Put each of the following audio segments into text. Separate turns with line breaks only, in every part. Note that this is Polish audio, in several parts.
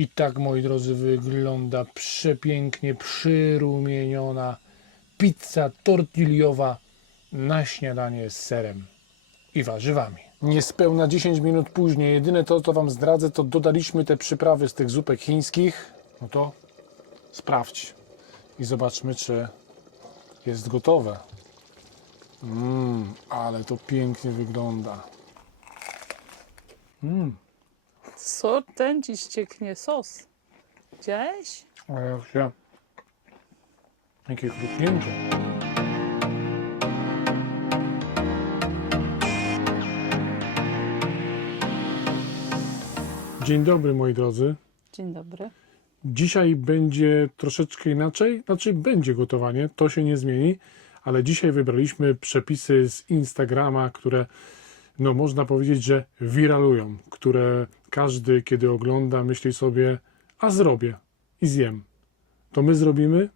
I tak, moi drodzy, wygląda przepięknie przyrumieniona pizza tortillowa na śniadanie z serem i warzywami. Niespełna 10 minut później, jedyne to, co Wam zdradzę, to dodaliśmy te przyprawy z tych zupek chińskich. No to sprawdź i zobaczmy, czy jest gotowe. Mmm, ale to pięknie wygląda.
Co ten ci ścieknie sos? Widziałeś?
A jak się... Jakie chrupnięcie. Dzień dobry moi drodzy.
Dzień dobry.
Dzisiaj będzie troszeczkę inaczej, znaczy będzie gotowanie, to się nie zmieni, ale dzisiaj wybraliśmy przepisy z Instagrama, które no można powiedzieć, że wiralują, które każdy kiedy ogląda myśli sobie, a zrobię i zjem. To my zrobimy,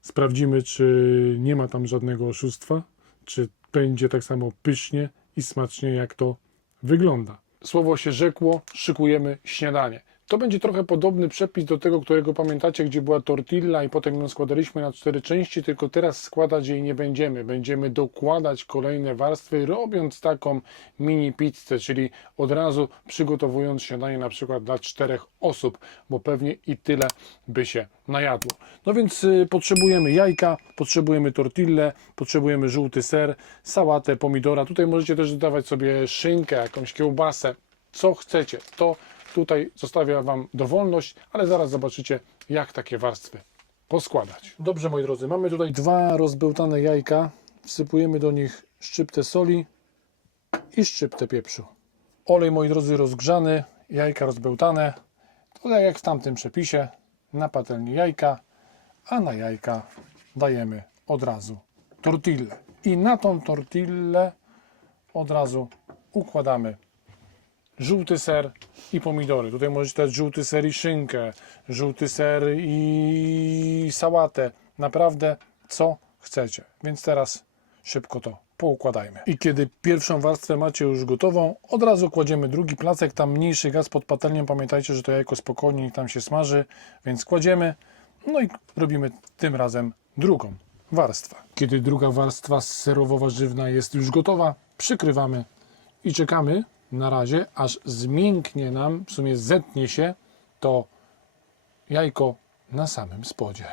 sprawdzimy czy nie ma tam żadnego oszustwa, czy będzie tak samo pysznie i smacznie jak to wygląda. Słowo się rzekło, szykujemy śniadanie. To będzie trochę podobny przepis do tego, którego pamiętacie, gdzie była tortilla i potem ją składaliśmy na cztery części, tylko teraz składać jej nie będziemy. Będziemy dokładać kolejne warstwy, robiąc taką mini pizzę, czyli od razu przygotowując śniadanie na przykład dla czterech osób, bo pewnie i tyle by się najadło. No więc y, potrzebujemy jajka, potrzebujemy tortillę, potrzebujemy żółty ser, sałatę, pomidora. Tutaj możecie też dodawać sobie szynkę, jakąś kiełbasę, co chcecie. To tutaj zostawiam Wam dowolność, ale zaraz zobaczycie, jak takie warstwy poskładać. Dobrze, moi drodzy, mamy tutaj dwa rozbełtane jajka. Wsypujemy do nich szczyptę soli i szczyptę pieprzu. Olej, moi drodzy, rozgrzany, jajka rozbełtane. To tak jak w tamtym przepisie, na patelni jajka, a na jajka dajemy od razu tortillę. I na tą tortillę od razu układamy żółty ser i pomidory. Tutaj możecie dać żółty ser i szynkę, żółty ser i sałatę. Naprawdę co chcecie. Więc teraz szybko to poukładajmy. I kiedy pierwszą warstwę macie już gotową, od razu kładziemy drugi placek, tam mniejszy gaz pod patelnią. Pamiętajcie, że to jajko spokojnie tam się smaży, więc kładziemy. No i robimy tym razem drugą warstwę. Kiedy druga warstwa serowo-warzywna jest już gotowa, przykrywamy i czekamy na razie, aż zmięknie nam, w sumie zetnie się to jajko na samym spodzie.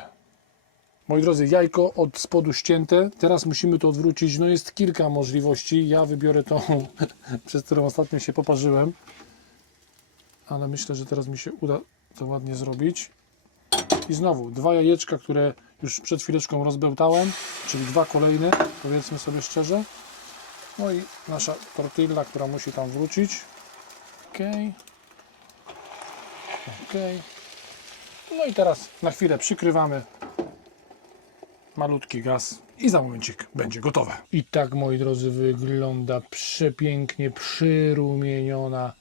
Moi drodzy, jajko od spodu ścięte. Teraz musimy to odwrócić. No jest kilka możliwości. Ja wybiorę tą, przez którą ostatnio się poparzyłem. Ale myślę, że teraz mi się uda to ładnie zrobić. I znowu dwa jajeczka, które już przed chwileczką rozbełtałem, czyli dwa kolejne, powiedzmy sobie szczerze. No i nasza tortilla, która musi tam wrócić. Ok. Ok. No i teraz na chwilę przykrywamy. Malutki gaz i za momencik będzie gotowe. I tak, moi drodzy, wygląda przepięknie przyrumieniona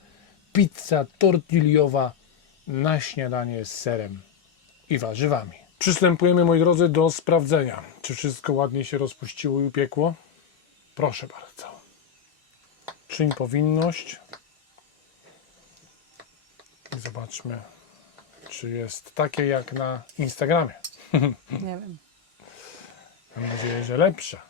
pizza tortillowa na śniadanie z serem i warzywami. Przystępujemy, moi drodzy, do sprawdzenia, czy wszystko ładnie się rozpuściło i upiekło. Proszę bardzo. Czyń powinność. I zobaczmy, czy jest takie jak na Instagramie.
Nie wiem.
Mam nadzieję, że lepsze.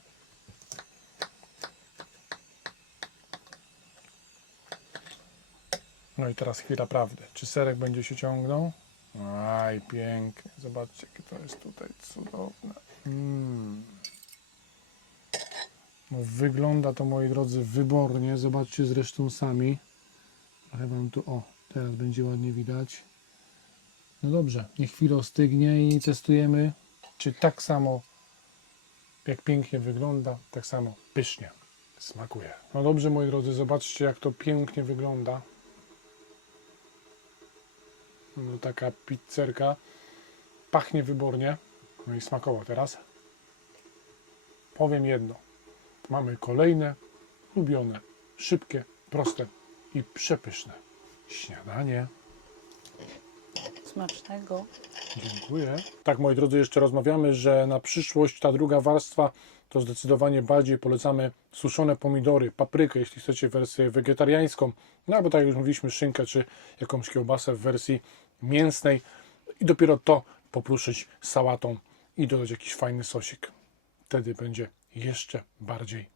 No i teraz chwila prawdy. Czy serek będzie się ciągnął? Aj, pięknie. Zobaczcie, jakie to jest tutaj cudowne. Mm. No, wygląda to, moi drodzy, wybornie. Zobaczcie zresztą sami. Trochę wam tu, o, teraz będzie ładnie widać. No dobrze, niech chwilę ostygnie i testujemy, czy tak samo jak pięknie wygląda, tak samo pysznie smakuje. No dobrze, moi drodzy, zobaczcie, jak to pięknie wygląda. No, taka pizzerka. Pachnie wybornie. No i smakowo teraz. Powiem jedno. Mamy kolejne, lubione, szybkie, proste i przepyszne śniadanie.
Smacznego.
Dziękuję. Tak, moi drodzy, jeszcze rozmawiamy, że na przyszłość ta druga warstwa to zdecydowanie bardziej polecamy suszone pomidory, paprykę, jeśli chcecie wersję wegetariańską, no albo tak jak już mówiliśmy, szynkę czy jakąś kiełbasę w wersji mięsnej i dopiero to popruszyć sałatą i dodać jakiś fajny sosik. Wtedy będzie jeszcze bardziej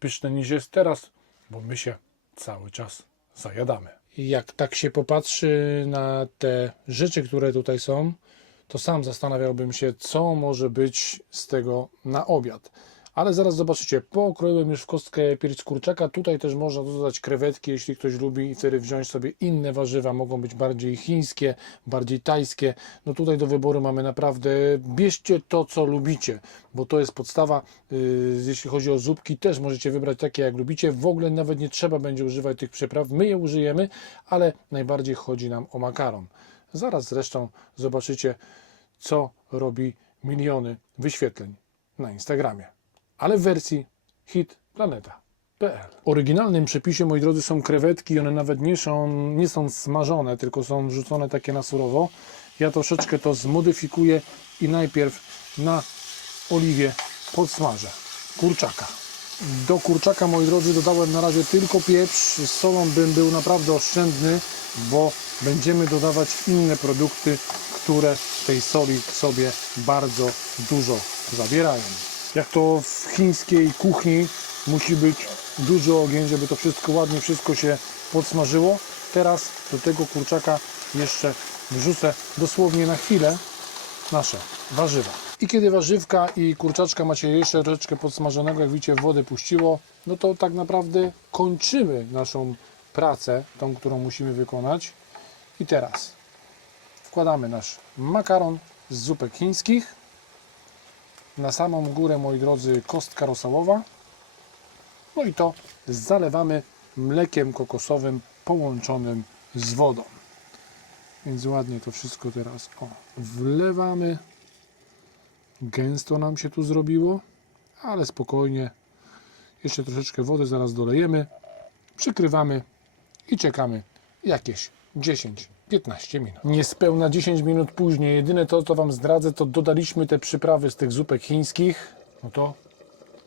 pyszne niż jest teraz, bo my się cały czas zajadamy. Jak tak się popatrzy na te rzeczy, które tutaj są, to sam zastanawiałbym się, co może być z tego na obiad. Ale zaraz zobaczycie, pookroiłem już w kostkę pierś kurczaka. Tutaj też można dodać krewetki, jeśli ktoś lubi, i wtedy wziąć sobie inne warzywa. Mogą być bardziej chińskie, bardziej tajskie. No tutaj do wyboru mamy naprawdę, bierzcie to, co lubicie, bo to jest podstawa. Yy, jeśli chodzi o zupki, też możecie wybrać takie, jak lubicie. W ogóle nawet nie trzeba będzie używać tych przypraw. My je użyjemy, ale najbardziej chodzi nam o makaron. Zaraz zresztą zobaczycie, co robi miliony wyświetleń na Instagramie, ale w wersji hitplaneta.pl. Oryginalnym przepisie, moi drodzy, są krewetki, one nawet nie są, nie są smażone, tylko są wrzucone takie na surowo. Ja troszeczkę to zmodyfikuję i najpierw na oliwie podsmażę kurczaka. Do kurczaka, moi drodzy, dodałem na razie tylko pieprz. Z solą bym był naprawdę oszczędny, bo będziemy dodawać inne produkty, które tej soli sobie bardzo dużo zawierają. Jak to w chińskiej kuchni musi być duży ogień, żeby to wszystko ładnie, wszystko się podsmażyło. Teraz do tego kurczaka jeszcze wrzucę dosłownie na chwilę nasze warzywa. I kiedy warzywka i kurczaczka macie jeszcze troszeczkę podsmażonego, jak widzicie wodę puściło, no to tak naprawdę kończymy naszą pracę, tą, którą musimy wykonać. I teraz wkładamy nasz makaron z zupek chińskich. Na samą górę, moi drodzy, kostka rosołowa. No i to zalewamy mlekiem kokosowym połączonym z wodą. Więc ładnie to wszystko teraz o, wlewamy. Gęsto nam się tu zrobiło, ale spokojnie. Jeszcze troszeczkę wody zaraz dolejemy. Przykrywamy i czekamy jakieś 10-15 minut. Niespełna 10 minut później, jedyne to, co Wam zdradzę, to dodaliśmy te przyprawy z tych zupek chińskich. No to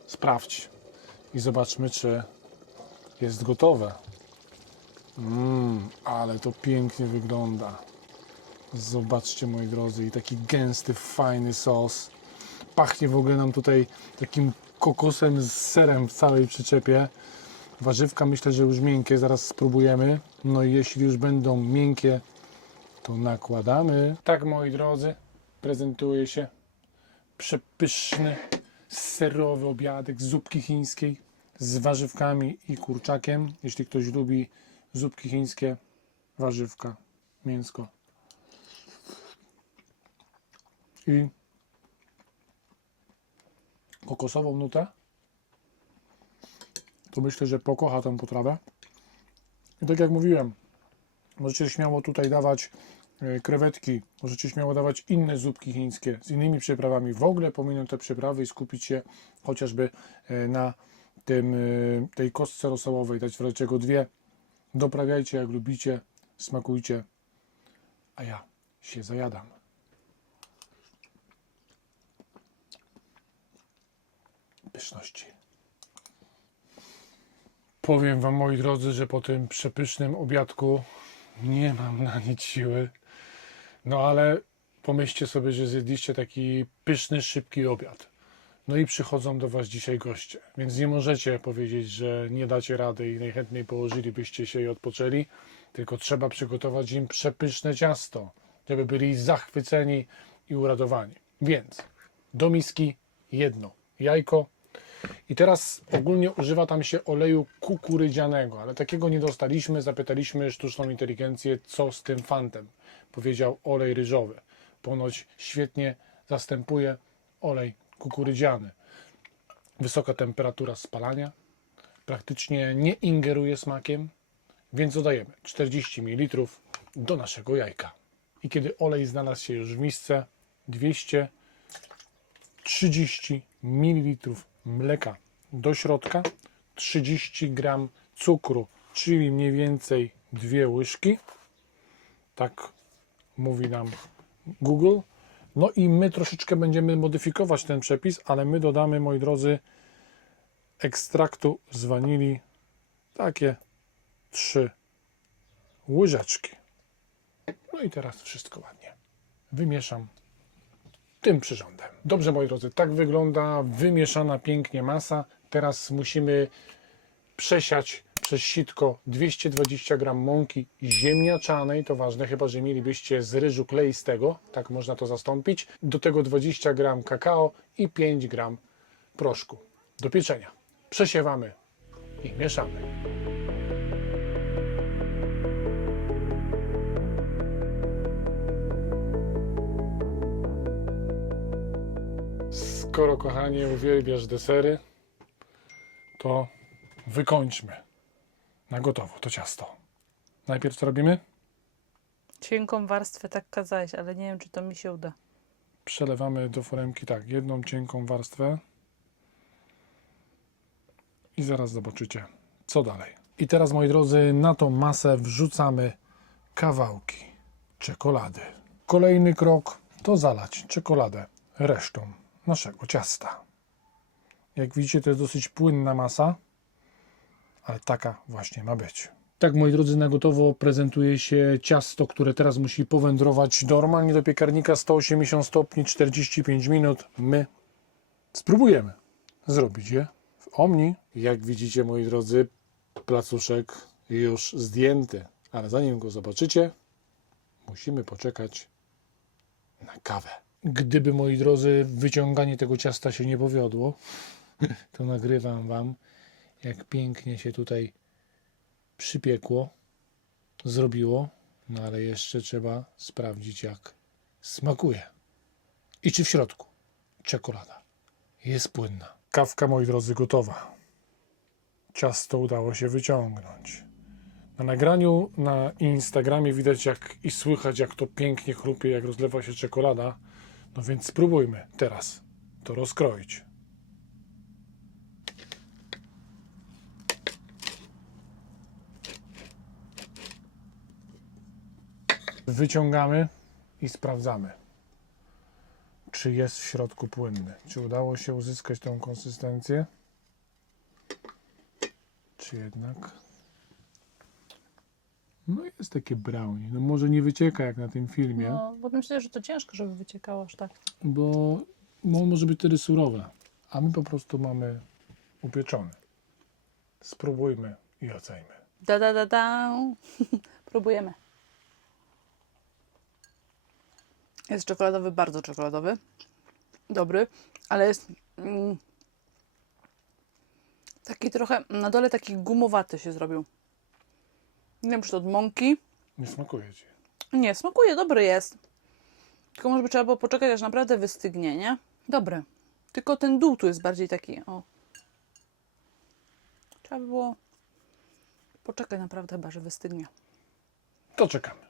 sprawdź i zobaczmy, czy jest gotowe. Mmm, ale to pięknie wygląda. Zobaczcie, moi drodzy, i taki gęsty, fajny sos. Pachnie w ogóle nam tutaj takim kokosem z serem w całej przyczepie. Warzywka myślę, że już miękkie, zaraz spróbujemy. No i jeśli już będą miękkie, to nakładamy. Tak, moi drodzy, prezentuje się przepyszny, serowy obiadek zupki chińskiej z warzywkami i kurczakiem. Jeśli ktoś lubi zupki chińskie, warzywka, mięsko. I kokosową nutę. To myślę, że pokocha tę potrawę. I tak jak mówiłem, możecie śmiało tutaj dawać e, krewetki, możecie śmiało dawać inne zupki chińskie z innymi przyprawami. W ogóle pominąć te przyprawy i skupić się chociażby e, na tym, e, tej kostce rosołowej, dać w czego dwie. Doprawiajcie jak lubicie, smakujcie, a ja się zajadam. Pyszności. Powiem Wam, moi drodzy, że po tym przepysznym obiadku nie mam na nic siły. No ale pomyślcie sobie, że zjedliście taki pyszny, szybki obiad. No i przychodzą do Was dzisiaj goście, więc nie możecie powiedzieć, że nie dacie rady i najchętniej położylibyście się i odpoczęli, tylko trzeba przygotować im przepyszne ciasto, żeby byli zachwyceni i uradowani. Więc do miski jedno jajko. I teraz ogólnie używa tam się oleju kukurydzianego, ale takiego nie dostaliśmy. Zapytaliśmy sztuczną inteligencję, co z tym fantem. Powiedział olej ryżowy. Ponoć świetnie zastępuje olej kukurydziany. Wysoka temperatura spalania, praktycznie nie ingeruje smakiem, więc dodajemy 40 ml do naszego jajka. I kiedy olej znalazł się już w misce, 230 ml mleka do środka, 30 g cukru, czyli mniej więcej dwie łyżki. Tak mówi nam Google. No i my troszeczkę będziemy modyfikować ten przepis, ale my dodamy, moi drodzy, ekstraktu z wanilii takie trzy łyżeczki. No i teraz wszystko ładnie wymieszam tym przyrządem. Dobrze, moi drodzy, tak wygląda wymieszana pięknie masa. Teraz musimy przesiać przez sitko 220 gram mąki ziemniaczanej, to ważne, chyba że mielibyście z ryżu kleistego, tak można to zastąpić. Do tego 20 gram kakao i 5 gram proszku do pieczenia. Przesiewamy i mieszamy. Skoro, kochanie, uwielbiasz desery, to wykończmy na gotowo to ciasto. Najpierw co robimy?
Cienką warstwę tak kazałeś, ale nie wiem, czy to mi się uda.
Przelewamy do foremki tak, jedną cienką warstwę i zaraz zobaczycie, co dalej. I teraz, moi drodzy, na tą masę wrzucamy kawałki czekolady. Kolejny krok to zalać czekoladę resztą naszego ciasta. Jak widzicie, to jest dosyć płynna masa, ale taka właśnie ma być. Tak, moi drodzy, na gotowo prezentuje się ciasto, które teraz musi powędrować normalnie do piekarnika 180 stopni 45 minut. My spróbujemy zrobić je w Omni. Jak widzicie, moi drodzy, placuszek już zdjęty, ale zanim go zobaczycie, musimy poczekać na kawę. Gdyby, moi drodzy, wyciąganie tego ciasta się nie powiodło, to nagrywam Wam, jak pięknie się tutaj przypiekło, zrobiło, no ale jeszcze trzeba sprawdzić, jak smakuje. I czy w środku czekolada jest płynna. Kawka, moi drodzy, gotowa. Ciasto udało się wyciągnąć. Na nagraniu na Instagramie widać jak i słychać, jak to pięknie chrupie, jak rozlewa się czekolada. No więc spróbujmy teraz to rozkroić. Wyciągamy i sprawdzamy, czy jest w środku płynny. Czy udało się uzyskać tą konsystencję? Czy jednak. No jest takie brownie. No może nie wycieka jak na tym filmie,
No, bo myślę, że to ciężko, żeby wyciekało aż tak.
bo no, może być wtedy surowe. A my po prostu mamy upieczony. Spróbujmy i ocenimy.
Da, da, da, da. Próbujemy. Jest czekoladowy, bardzo czekoladowy. Dobry, ale jest mm, taki trochę, na dole taki gumowaty się zrobił. Nie wiem, czy to od mąki.
Nie smakuje ci.
Nie, smakuje, dobry jest. Tylko może by trzeba było poczekać, aż naprawdę wystygnie, nie? Dobry. Tylko ten dół tu jest bardziej taki, o. Trzeba by było poczekać naprawdę chyba, że wystygnie.
To czekamy.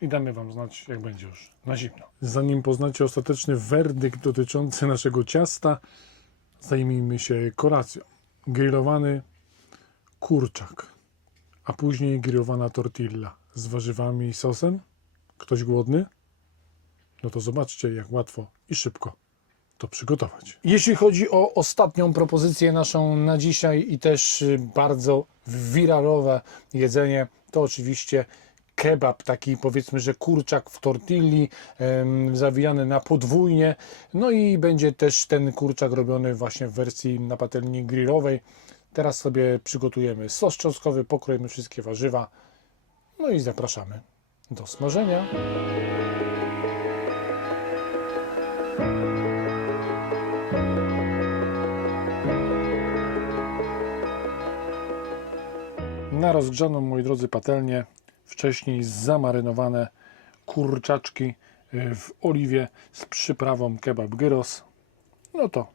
I damy Wam znać, jak będzie już na zimno. Zanim poznacie ostateczny werdykt dotyczący naszego ciasta, zajmijmy się kolacją. Grillowany kurczak, a później grillowana tortilla z warzywami i sosem. Ktoś głodny? No to zobaczcie, jak łatwo i szybko to przygotować. Jeśli chodzi o ostatnią propozycję naszą na dzisiaj i też y, bardzo wiralowe jedzenie, to oczywiście kebab, taki powiedzmy, że kurczak w tortilli, zawijany na podwójnie. No i będzie też ten kurczak robiony właśnie w wersji na patelni grillowej. Teraz sobie przygotujemy sos czosnkowy, pokroimy wszystkie warzywa. No i zapraszamy do smażenia. Na rozgrzaną, moi drodzy, patelnię wcześniej zamarynowane kurczaczki y, w oliwie z przyprawą kebab gyros. No to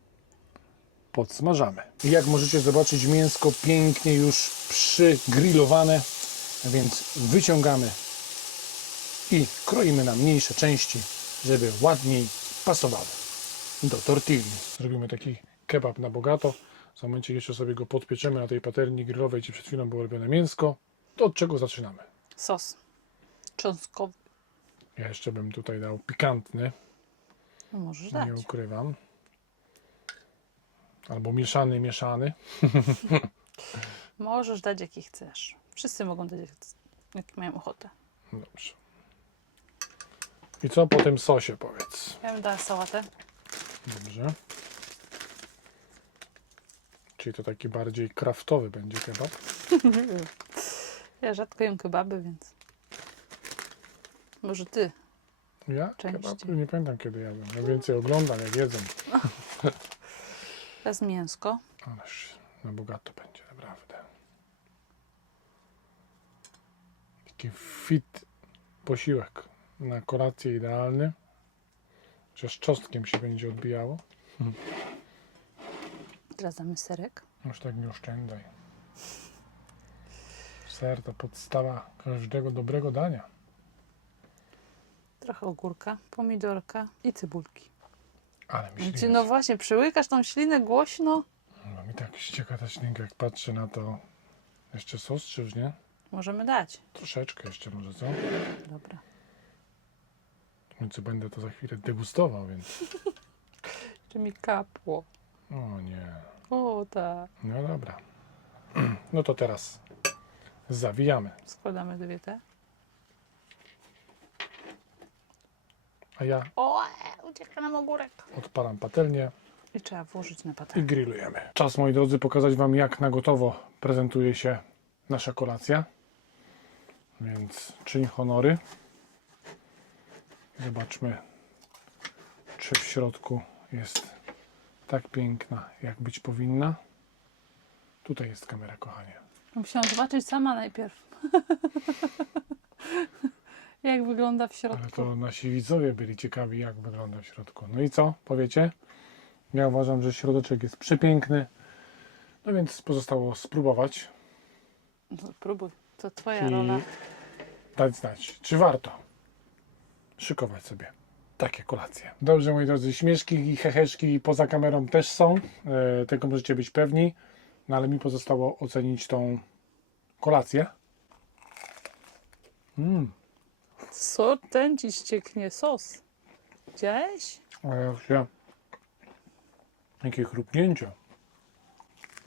podsmażamy. Jak możecie zobaczyć, mięsko pięknie już przygrillowane, więc wyciągamy i kroimy na mniejsze części, żeby ładniej pasowały do tortilli. Zrobimy taki kebab na bogato. W momencie jeszcze sobie go podpieczemy na tej patelni grillowej, gdzie przed chwilą było robione mięsko. To od czego zaczynamy?
Sos cząstkowy.
Ja jeszcze bym tutaj dał pikantny,
No możesz dać.
nie ukrywam. Albo mieszany, mieszany.
Możesz dać jaki chcesz. Wszyscy mogą dać jak, jak mają ochotę.
Dobrze. I co po tym sosie powiedz?
Ja bym dała sałatę.
Dobrze. Czyli to taki bardziej kraftowy będzie kebab.
Ja rzadko jem kebaby, więc... Może ty.
Ja
Częściej.
kebab nie pamiętam kiedy jadłem. Ja więcej oglądam jak jedzą.
Teraz mięsko.
Ależ na bogato będzie naprawdę. Taki fit posiłek na kolację idealny. Że z czosnkiem się będzie odbijało.
Teraz damy serek.
Już tak nie oszczędzaj. Ser to podstawa każdego dobrego dania.
Trochę ogórka, pomidorka i cebulki.
Ale mi
Znaczy,
ślina
no właśnie, przełykasz tą ślinę głośno.
No mi tak ścieka ta ślinka, jak patrzę na to. Jeszcze sos, czy już nie?
Możemy dać.
Troszeczkę jeszcze może, co?
Dobra.
W końcu będę to za chwilę degustował, więc...
Czy mi kapło?
O nie.
O tak.
No dobra. No to teraz zawijamy.
Składamy dwie te.
A ja
O, ucieka nam ogórek.
odpalam patelnię
I trzeba włożyć na
i
patelnię.
grillujemy. Czas, moi drodzy, pokazać Wam, jak na gotowo prezentuje się nasza kolacja. Więc czyń honory. Zobaczmy, czy w środku jest tak piękna, jak być powinna. Tutaj jest kamera, kochanie.
Musiałam zobaczyć sama najpierw. Jak wygląda w
Ale
środku.
to nasi widzowie byli ciekawi, jak wygląda w środku. No i co, powiecie? Ja uważam, że środeczek jest przepiękny. No więc pozostało spróbować
No, próbuj. To twoja
i
rola.
dać znać, czy warto szykować sobie takie kolacje. Dobrze, moi drodzy, śmieszki i heheszki poza kamerą też są. E, tego możecie być pewni. No ale mi pozostało ocenić tą kolację. Mm.
Co ten ci ścieknie sos? Widziałeś?
A jak się... Jakie chrupnięcie.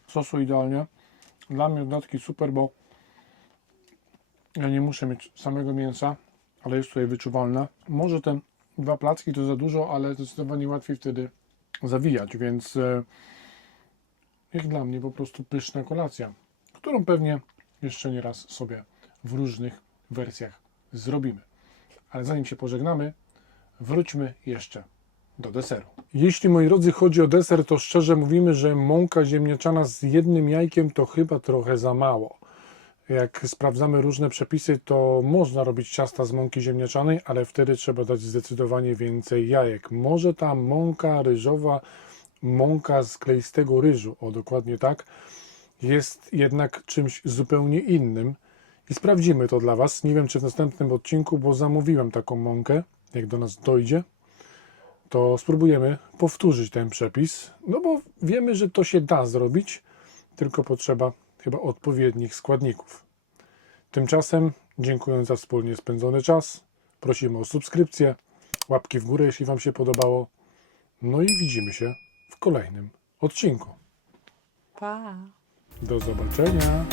Sosu idealnie. Dla mnie dodatki super, bo ja nie muszę mieć samego mięsa, ale jest tutaj wyczuwalne. Może te dwa placki to za dużo, ale zdecydowanie łatwiej wtedy zawijać, więc e, jak dla mnie po prostu pyszna kolacja, którą pewnie jeszcze nie raz sobie w różnych wersjach zrobimy. Ale zanim się pożegnamy, wróćmy jeszcze do deseru. Jeśli, moi drodzy, chodzi o deser, to szczerze mówimy, że mąka ziemniaczana z jednym jajkiem to chyba trochę za mało. Jak sprawdzamy różne przepisy, to można robić ciasta z mąki ziemniaczanej, ale wtedy trzeba dać zdecydowanie więcej jajek. Może ta mąka ryżowa, mąka z kleistego ryżu, o dokładnie tak, jest jednak czymś zupełnie innym. I sprawdzimy to dla Was. Nie wiem, czy w następnym odcinku, bo zamówiłem taką mąkę, jak do nas dojdzie to spróbujemy powtórzyć ten przepis, no bo wiemy, że to się da zrobić, tylko potrzeba chyba odpowiednich składników. Tymczasem, dziękuję za wspólnie spędzony czas, prosimy o subskrypcję, łapki w górę, jeśli Wam się podobało, no i widzimy się w kolejnym odcinku.
Pa!
Do zobaczenia!